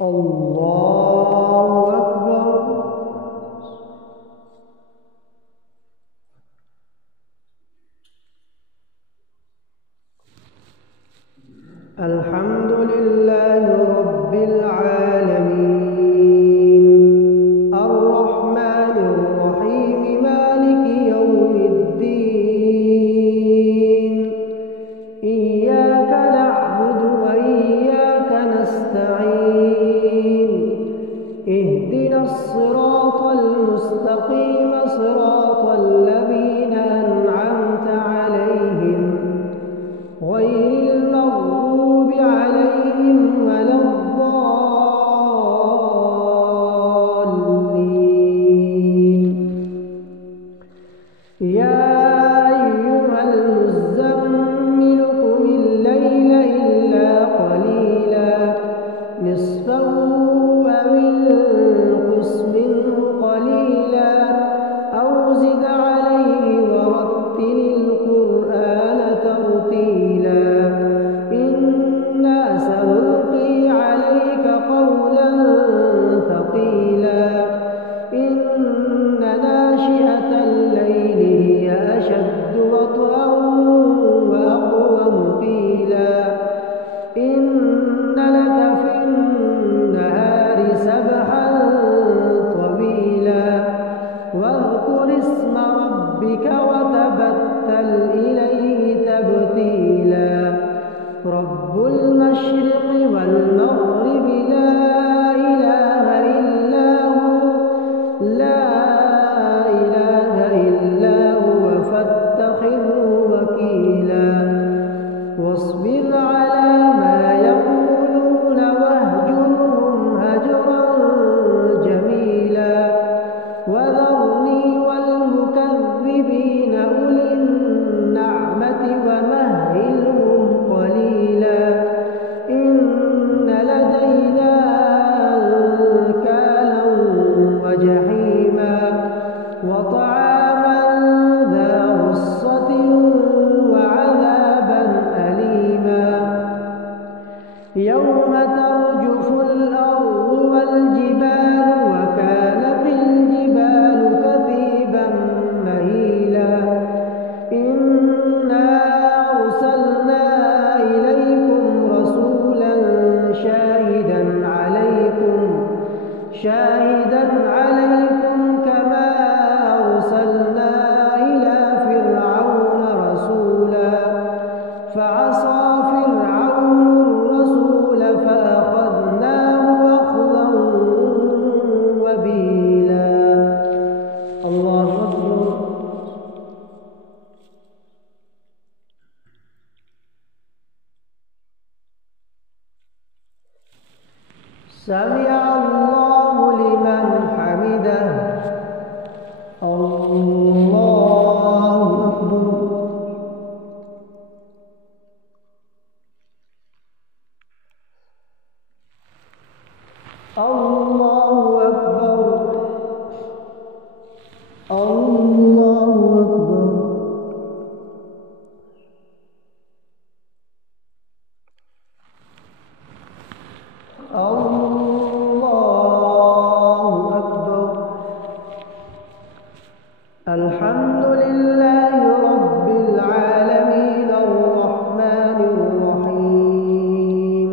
الله أكبر. الحمد لله رب العالمين الرحمن الرحيم مالك يوم الدين إياك نعبد وإياك نستعين اهدنا الصراط المستقيم صراط الذين أنعمت عليهم غير المغضوب عليهم ولا الضالين. يا أيها المزمل قم الليل إلا قليلا نصفه أو انقص منه قليلا أو زد عليه ورتل القرآن ترتيلا. إنا سنلقي عليك قولا ثقيلا. إن ناشئة الليل هي أشد وطئا وأقوم قيلا. إن لك في النهار سبحا طويلا واذكر اسم ربك وتبتل إليه تبتيلا. رب المشرق والمغرب لا إله إلا هو فاتخذه وكيلا. واصبر على ما يقولون واهجرهم هجرا جميلا. وذرني والمكذبين أولي النعمة ومهلهم قليلا. إن لدينا أنكالا وجحيما وطعاما ذا غصة وعذابا أليما. يوم ترجف الأرض والجبال وكانت الجبال كثيبا مهيلا. إنا أرسلنا إليكم رسولا شاهدا عليكم كما أرسلنا إلى فرعون رسولا. فعصى فرعون الرسول فأخذناه أخذا وبيلا. الله أكبر. سمع الله لمن حمده. الله أكبر. الله أكبر. الله أكبر. الله أكبر. الحمد لله رب العالمين الرحمن الرحيم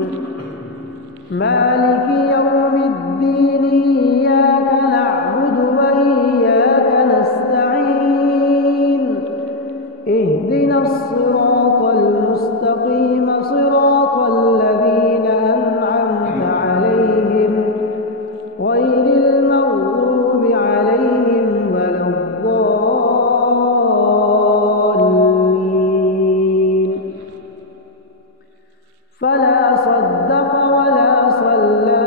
مالك يوم الدين إياك نعبد وإياك نستعين اهدنا الصراط المستقيم صراط الذين أنعمت عليهم غير المغضوب عليهم ولا الضالين. فلا صدق ولا صلى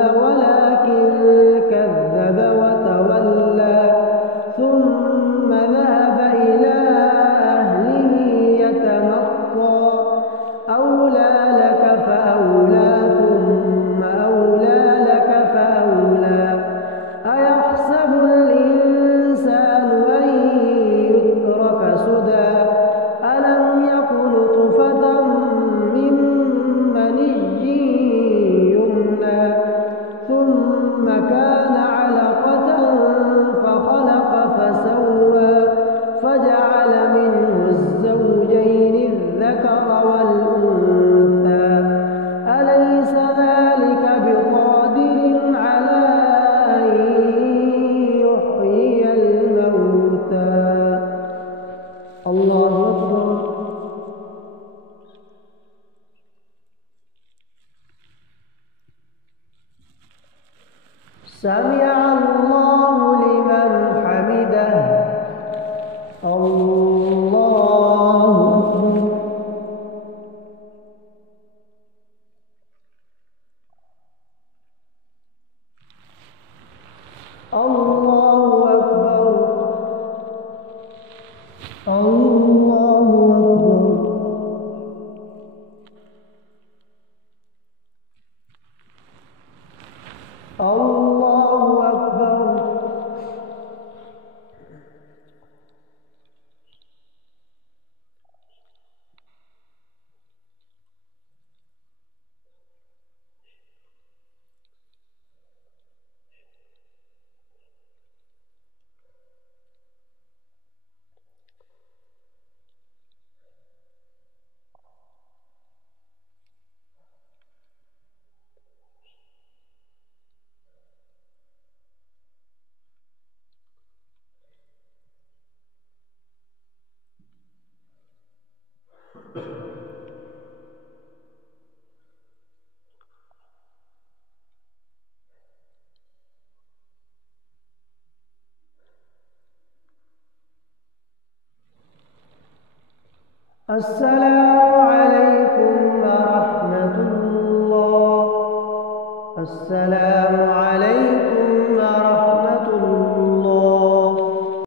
سمع الله لمن حمده الله الله أكبر الله أكبر الله أكبر السلام عليكم ورحمة الله. السلام عليكم